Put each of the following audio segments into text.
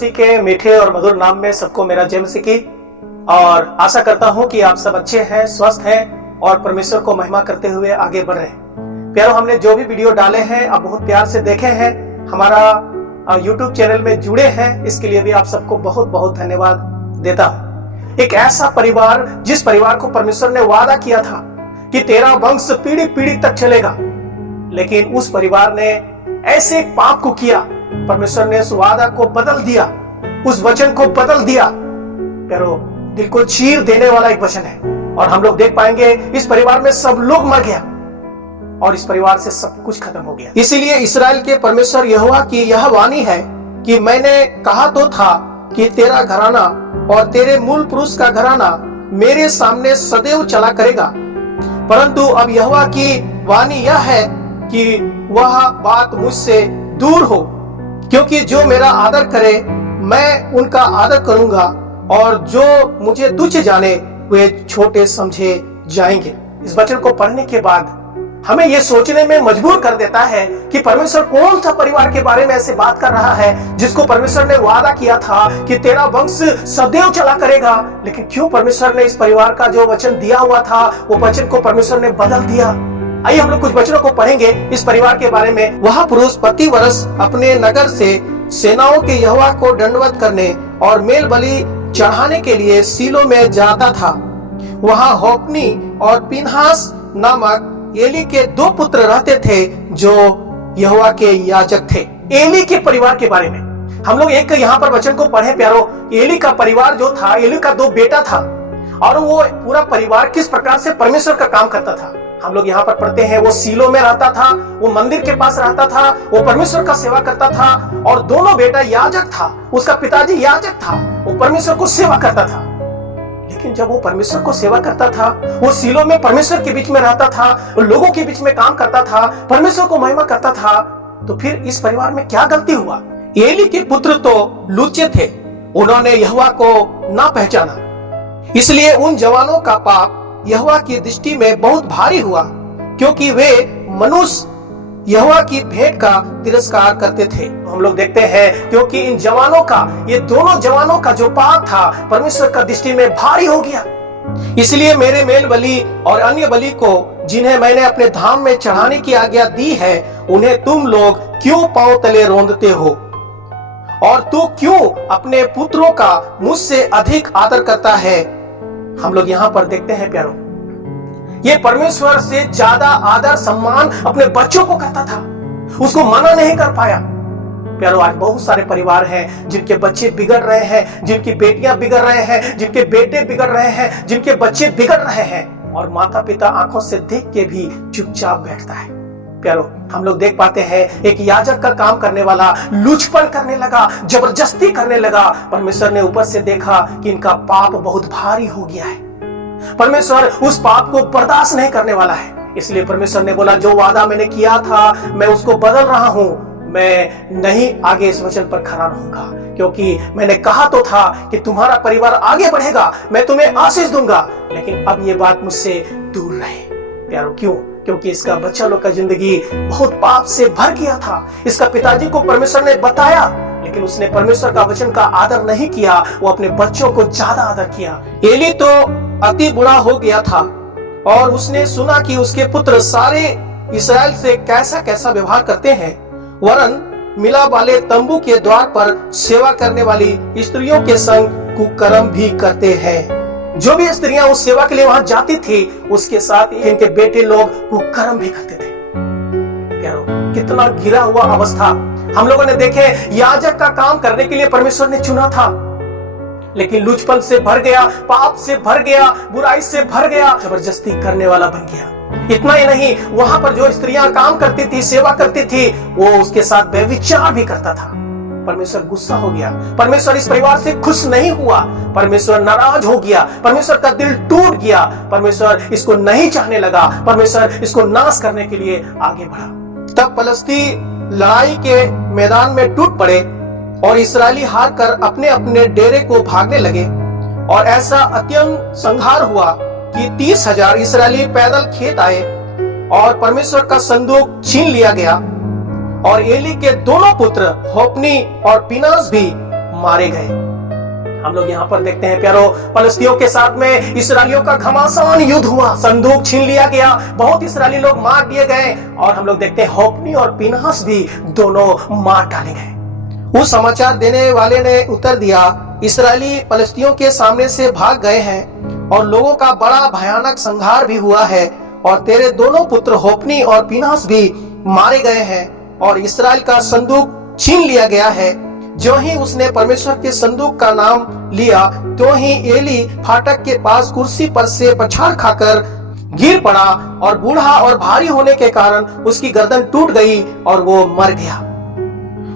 मसीह के मीठे और मधुर नाम में सबको मेरा जय मसीह की। और आशा करता हूं कि आप सब अच्छे हैं, स्वस्थ हैं और परमेश्वर को महिमा करते हुए आगे बढ़ रहे हैं। प्यारो, हमने जो भी वीडियो डाले हैं आप बहुत प्यार से देखे हैं, हमारा YouTube चैनल में जुड़े हैं, इसके लिए भी आप सबको बहुत बहुत धन्यवाद देता हूं। एक ऐसा परिवार, जिस परिवार को परमेश्वर ने वादा किया था कि तेरा वंश पीढ़ी पीढ़ी तक चलेगा, लेकिन उस परिवार ने ऐसे एक पाप को किया, परमेश्वर ने उस वादा को बदल दिया, उस वचन को बदल दिया। प्यारो, दिल को चीर देने वाला एक वचन है। और हम लोग देख पाएंगे इस परिवार में सब लोग मर गया और इस परिवार से सब कुछ खत्म हो गया। इसीलिए इस्राएल के परमेश्वर यहोवा की यह वाणी है कि मैंने कहा तो था कि तेरा घराना और तेरे मूल पुरुष का घराना मेरे सामने सदैव चला करेगा, परंतु अब यहोवा की वाणी यह है कि वह बात मुझसे दूर हो, क्योंकि जो मेरा आदर करे मैं उनका आदर करूंगा और जो मुझे तुच्छ जाने वे छोटे समझे जाएंगे। इस वचन को पढ़ने के बाद हमें यह सोचने में मजबूर कर देता है कि परमेश्वर कौन सा परिवार के बारे में ऐसे बात कर रहा है जिसको परमेश्वर ने वादा किया था कि तेरा वंश सदैव चला करेगा, लेकिन क्यों परमेश्वर ने इस परिवार का जो वचन दिया हुआ था वो वचन को परमेश्वर ने बदल दिया। आइए हम लोग कुछ वचनों को पढ़ेंगे इस परिवार के बारे में। वह पुरुष प्रति वर्ष अपने नगर से सेनाओं के यहोवा को दंडवत करने और मेल बलि चढ़ाने के लिए सीलो में जाता था। वहाँ होप्नी और पिनहास नामक एली के दो पुत्र रहते थे जो यहोवा के याजक थे। एली के परिवार के बारे में हम लोग एक यहाँ पर वचन को पढ़े प्यारो। एली का परिवार जो था, एली का दो बेटा था और वो पूरा परिवार किस प्रकार से परमेश्वर का काम करता था हम लोग यहाँ पर पढ़ते हैं। वो सीलो में रहता था, वो मंदिर के पास रहता था, वो परमेश्वर का सेवा करता था और दोनों बेटा याजक था। उसका पिताजी याजक था, वो परमेश्वर को सेवा करता था। लेकिन जब वो परमेश्वर को सेवा करता था, वो सीलो में परमेश्वर के बीच में रहता था, लोगों के बीच में काम करता था, परमेश्वर को महिमा करता था, तो फिर इस परिवार में क्या गलती हुआ? एली के पुत्र तो लुच्चे थे, उन्होंने यहोवा को ना पहचाना, इसलिए उन जवानों का पाप यहोवा की दृष्टि में बहुत भारी हुआ, क्योंकि वे मनुष्य यहोवा की भेंट का तिरस्कार करते थे। हम लोग देखते हैं क्योंकि इन जवानों का, ये दोनों जवानों का जो पाप था परमेश्वर का दृष्टि में भारी हो गया। इसलिए मेरे मेल बलि और अन्य बलि को जिन्हें मैंने अपने धाम में चढ़ाने की आज्ञा दी है, उन्हें तुम लोग क्यों पांव तले रौंदते हो? और तू क्यों अपने पुत्रों का मुझसे अधिक आदर करता है? हम लोग यहाँ पर देखते हैं प्यारो, ये परमेश्वर से ज्यादा आदर सम्मान अपने बच्चों को करता था, उसको मना नहीं कर पाया। प्यारो, आज बहुत सारे परिवार हैं जिनके बच्चे बिगड़ रहे हैं, जिनकी बेटियां बिगड़ रहे हैं, जिनके बेटे बिगड़ रहे हैं, जिनके बच्चे बिगड़ रहे हैं और माता पिता आंखों से देख के भी चुपचाप बैठता है। प्यारो, हम लोग देख पाते हैं एक याजक का काम करने वाला लुचपन करने लगा, जबरदस्ती करने लगा। परमेश्वर ने ऊपर से देखा कि इनका पाप बहुत भारी हो गया है, परमेश्वर उस पाप को बर्दाश्त नहीं करने वाला है। इसलिए परमेश्वर ने बोला, जो वादा मैंने किया था मैं उसको बदल रहा हूं, मैं नहीं आगे इस वचन पर खड़ा रहूंगा, क्योंकि मैंने कहा तो था कि तुम्हारा परिवार आगे बढ़ेगा, मैं तुम्हें आशीष दूंगा, लेकिन अब ये बात मुझसे दूर रहे। प्यारो, क्यों? क्योंकि इसका बच्चा लोग का जिंदगी बहुत पाप से भर गया था। इसका पिताजी को परमेश्वर ने बताया, लेकिन उसने परमेश्वर का वचन का आदर नहीं किया, वो अपने बच्चों को ज्यादा आदर किया। एली तो अति बुरा हो गया था और उसने सुना कि उसके पुत्र सारे इस्राएल से कैसा कैसा व्यवहार करते हैं, वरन मिलाप वाले तंबू के द्वार पर सेवा करने वाली स्त्रियों के संग कुकर्म भी करते हैं। जो भी स्त्रियां उस सेवा के लिए वहां जाती थी, उसके साथ इनके बेटे लोग कुकर्म भी करते थे। प्यारो, कितना गिरा हुआ अवस्था हम लोगों ने देखे। याजक का काम करने के लिए परमेश्वर ने चुना था, लेकिन लुचपन से भर गया, पाप से भर गया, बुराई से भर गया, जबरदस्ती करने वाला बन गया। इतना ही नहीं, वहां पर जो स्त्रियां काम करती थी, सेवा करती थी, वो उसके साथ व्यभिचार भी करता था। परमेश्वर गुस्सा हो गया, परमेश्वर इस परिवार से खुश नहीं हुआ, परमेश्वर नाराज हो गया, परमेश्वर का दिल टूट गया, परमेश्वर इसको नहीं चाहने लगा, परमेश्वर इसको नाश करने के लिए आगे बढ़ा। तब फलस्तीनी लड़ाई के मैदान में टूट पड़े और इस्राएली हार कर अपने अपने डेरे को भागने लगे और ऐसा अत्यंत संहार हुआ कि 30,000 इस्राएली पैदल खेत आए और परमेश्वर का संदूक छीन लिया गया और एली के दोनों पुत्र होप्नी और पिनास भी मारे गए। हम लोग यहाँ पर देखते हैं प्यारो, फलस्तीनियों के साथ में इस्राएलियों का घमासान युद्ध हुआ, संदूक छीन लिया गया, बहुत इस्राएली लोग मार दिए गए और हम लोग देखते हैं होप्नी और पीनहास भी दोनों मार डाले गए। उस समाचार देने वाले ने उत्तर दिया, इस्राएली फलस्तीनियों के सामने से भाग गए हैं और लोगों का बड़ा भयानक संहार भी हुआ है और तेरे दोनों पुत्र होप्नी और पीनहास भी मारे गए हैं और इस्राएल का संदूक छीन लिया गया है। जो ही उसने परमेश्वर के संदूक का नाम लिया तो ही एली फाटक के पास कुर्सी पर से पछाड़ खाकर गिर पड़ा और बूढ़ा और भारी होने के कारण उसकी गर्दन टूट गई और वो मर गया।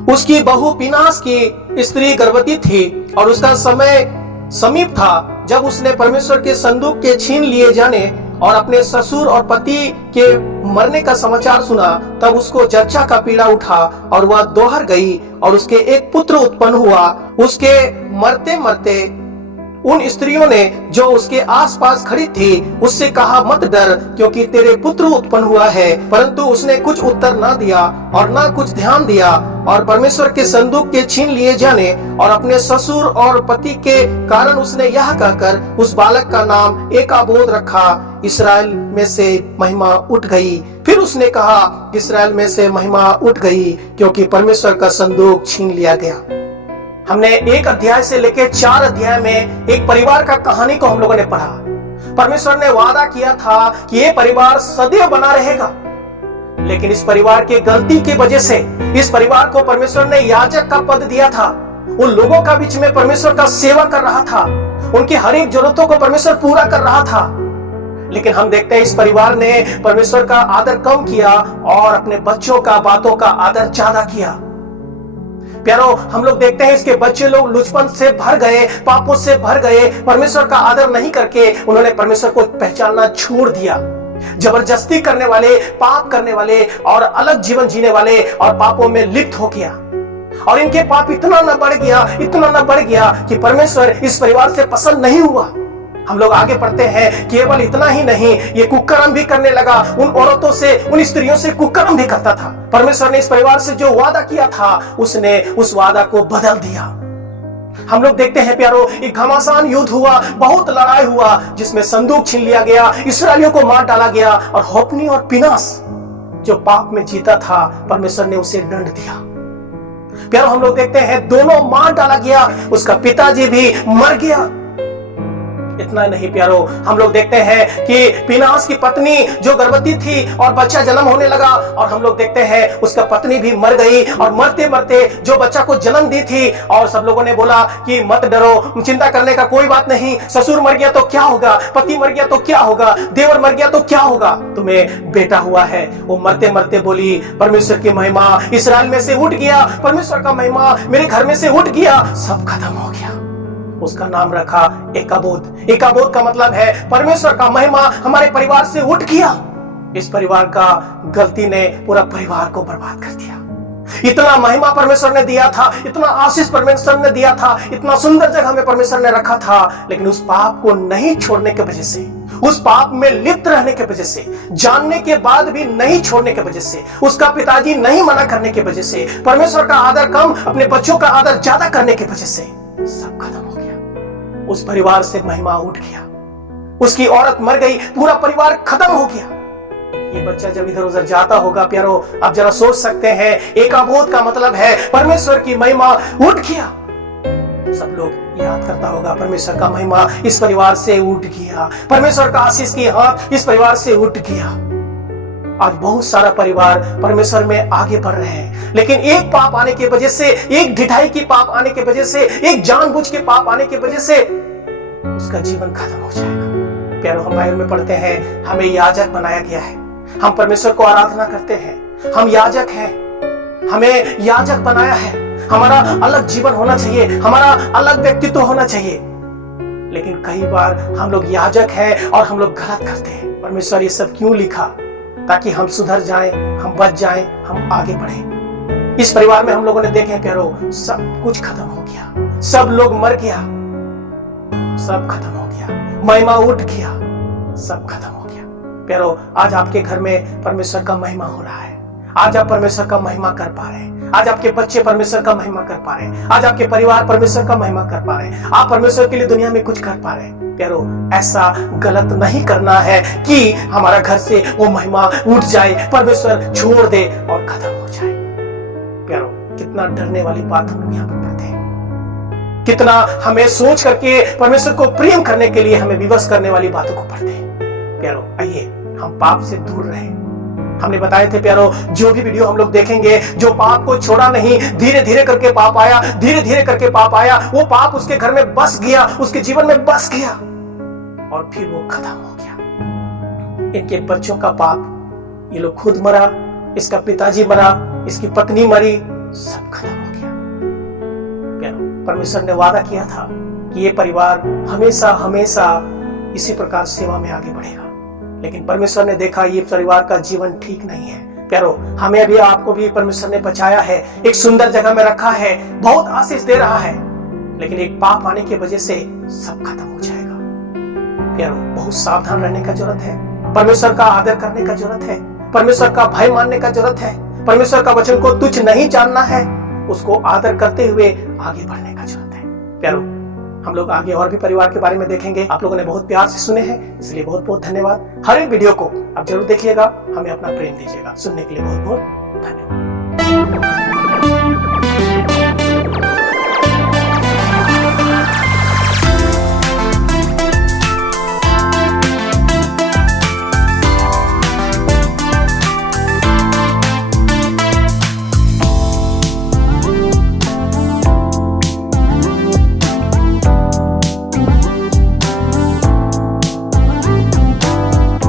उसकी बहू पीनहास की स्त्री गर्भवती थी और उसका समय समीप था। जब उसने परमेश्वर के संदूक के छीन लिए जाने और अपने ससुर और पति के मरने का समाचार सुना, तब उसको जच्चा का पीड़ा उठा और वह दोहर गई और उसके एक पुत्र उत्पन्न हुआ। उसके मरते मरते उन स्त्रियों ने जो उसके आसपास खड़ी थी उससे कहा, मत डर, क्योंकि तेरे पुत्र उत्पन्न हुआ है। परंतु उसने कुछ उत्तर ना दिया और ना कुछ ध्यान दिया और परमेश्वर के संदूक के छीन लिए जाने और अपने ससुर और पति के कारण उसने यह कहकर उस बालक का नाम एकाबोद रखा, इस्राएल में से महिमा उठ गई। फिर उसने कहा, इस्राएल में से महिमा उठ गई, क्योंकि परमेश्वर का संदूक छीन लिया गया। हमने 1 अध्याय से लेकर 4 अध्याय में एक परिवार का कहानी को हम लोगों ने पढ़ा। परमेश्वर ने वादा किया था कि ये परिवार सदैव बना रहेगा, लेकिन इस परिवार के गलती की वजह से इस परिवार को परमेश्वर ने याजक का पद दिया था। उन लोगों का बीच में परमेश्वर का सेवा कर रहा था, उनकी हर एक जरूरतों को परमेश्वर पूरा कर रहा था। लेकिन हम देखते हैं इस परिवार ने परमेश्वर का आदर कम किया और अपने बच्चों का बातों का आदर ज्यादा किया। प्यारो, हम लोग देखते हैं इसके बच्चे लोग लुचपन से भर गए, पापों से भर गए, परमेश्वर का आदर नहीं करके उन्होंने परमेश्वर को पहचानना छोड़ दिया। जबरदस्ती करने वाले, पाप करने वाले और अलग जीवन जीने वाले और पापों में लिप्त हो गया और इनके पाप इतना न बढ़ गया कि परमेश्वर इस परिवार से पसंद नहीं हुआ। हम लोग आगे पढ़ते हैं, केवल इतना ही नहीं, ये कुकर्म भी करने लगा, उन औरतों से, उन स्त्रियों से कुकर्म भी करता था। परमेश्वर ने इस परिवार से जो वादा किया था उसने उस वादा को बदल दिया। हम लोग देखते हैं प्यारो, एक घमासान युद्ध हुआ, बहुत लड़ाई हुआ, जिसमें संदूक छीन लिया गया, इस्राएलियों को मार डाला गया और होप्नी और पीनहास जो पाप में जीता था, परमेश्वर ने उसे दंड दिया। प्यारो, हम लोग देखते हैं दोनों मार डाला गया, उसका पिताजी भी मर गया। इतना नहीं प्यारो, हम लोग देखते हैं कि पीनहास की पत्नी जो गर्भवती थी और बच्चा जन्म होने लगा और हम लोग देखते हैं उसका पत्नी भी मर गई और मरते मरते जो बच्चा को जन्म दी थी और सब लोगों ने बोला कि मत डरो, चिंता करने का कोई बात नहीं, ससुर मर गया तो क्या होगा, पति मर गया तो क्या होगा, देवर मर गया तो क्या होगा, तुम्हें बेटा हुआ है। वो मरते मरते बोली, परमेश्वर की महिमा इस्राएल में से उठ गया, परमेश्वर का महिमा मेरे घर में से उठ गया, सब खत्म हो गया। उसका नाम रखा एकाबोद। एकाबोद का मतलब है परमेश्वर का महिमा हमारे परिवार से उठ गया। इस परिवार का गलती ने पूरा परिवार को बर्बाद कर दिया। इतना महिमा परमेश्वर ने दिया था, इतना आशीष परमेश्वर ने दिया था, इतना सुंदर जगह में परमेश्वर ने रखा था, लेकिन उस पाप को नहीं छोड़ने की वजह से, उस पाप में लिप्त रहने की वजह से, जानने के बाद भी नहीं छोड़ने की वजह से, उसका पिताजी नहीं मना करने की वजह से, परमेश्वर का आदर कम, अपने बच्चों का आदर ज्यादा करने की वजह से सब खत्म हो गया। उस परिवार से महिमा उठ गया, उसकी औरत मर गई, पूरा परिवार खत्म हो गया। ये बच्चा जब इधर उधर जाता होगा प्यारो, आप जरा सोच सकते हैं, एकाबोद का मतलब है परमेश्वर की महिमा उठ गया। सब लोग याद करता होगा, परमेश्वर का महिमा इस परिवार से उठ गया, परमेश्वर का आशीष की हाथ इस परिवार से उठ गया। आज बहुत सारा परिवार परमेश्वर में आगे बढ़ रहे हैं, लेकिन एक पाप आने की वजह से, एक ढिठाई की पाप आने की वजह से, एक जानबूझ के पाप आने की वजह से उसका जीवन खत्म हो जाएगा। प्यारो, हम बाइबल में पढ़ते हैं, हमें याजक बनाया गया है, हम परमेश्वर को आराधना करते हैं, हम याजक हैं, हमें याजक बनाया है, हमारा अलग जीवन होना चाहिए, हमारा अलग व्यक्तित्व होना चाहिए। लेकिन कई बार हम लोग याजक हैं और हम लोग गलत करते हैं। परमेश्वर ये सब क्यों लिखा? ताकि हम सुधर जाएं, हम बच जाएं, हम आगे बढ़ें। इस परिवार में हम लोगों ने देखे प्यारो, सब कुछ खत्म हो गया, सब लोग मर गया, सब खत्म हो गया, महिमा उठ गया, सब खत्म हो गया। प्यारो, आज आपके घर में परमेश्वर का महिमा हो रहा है, आज आप परमेश्वर का महिमा कर पा रहे हैं, आज आपके बच्चे परमेश्वर का महिमा कर पा रहे हैं, आज आपके परिवार परमेश्वर का महिमा कर पा रहे हैं, आप परमेश्वर के लिए दुनिया में कुछ कर पा रहे हैं। प्यारो, ऐसा गलत नहीं करना है कि हमारा घर से वो महिमा उठ जाए, परमेश्वर छोड़ दे और खत्म हो जाए। प्यारो, कितना डरने वाली बात हम लोग यहाँ पर पढ़ते हैं, कितना हमें सोच करके परमेश्वर को प्रेम करने के लिए हमें विवश करने वाली बातों को पढ़ते हैं। प्यारो, आइए हम पाप से दूर रहें। हमने बताए थे प्यारो, जो भी वीडियो हम लोग देखेंगे, जो पाप को छोड़ा नहीं, धीरे धीरे करके पाप आया, धीरे धीरे करके पाप आया, वो पाप उसके घर में बस गया, उसके जीवन में बस गया और फिर वो खत्म हो गया। इनके बच्चों का पाप, ये लोग खुद मरा, इसका पिताजी मरा, इसकी पत्नी मरी, सब खत्म हो गया। परमेश्वर ने वादा किया था कि ये परिवार हमेशा हमेशा इसी प्रकार सेवा में आगे बढ़ेगा, लेकिन परमेश्वर ने देखा ये परिवार का जीवन ठीक नहीं है। प्यारो, हमें भी आपको भी परमेश्वर ने बचाया है, एक सुंदर जगह में रखा है, बहुत आशीष दे रहा है, लेकिन एक पाप आने की वजह से सब खत्म हो जाएगा। प्यारो, बहुत सावधान रहने का जरूरत है, परमेश्वर का आदर करने का जरूरत है, परमेश्वर का भय मानने का जरूरत है, परमेश्वर का वचन को तुच्छ नहीं जानना है, उसको आदर करते हुए आगे बढ़ने का जरूरत है। प्यारो, हम लोग आगे और भी परिवार के बारे में देखेंगे। आप लोगों ने बहुत प्यार से सुने हैं, इसलिए बहुत बहुत धन्यवाद। हर एक वीडियो को आप जरूर देखिएगा, हमें अपना प्रेम दीजिएगा। सुनने के लिए बहुत बहुत धन्यवाद।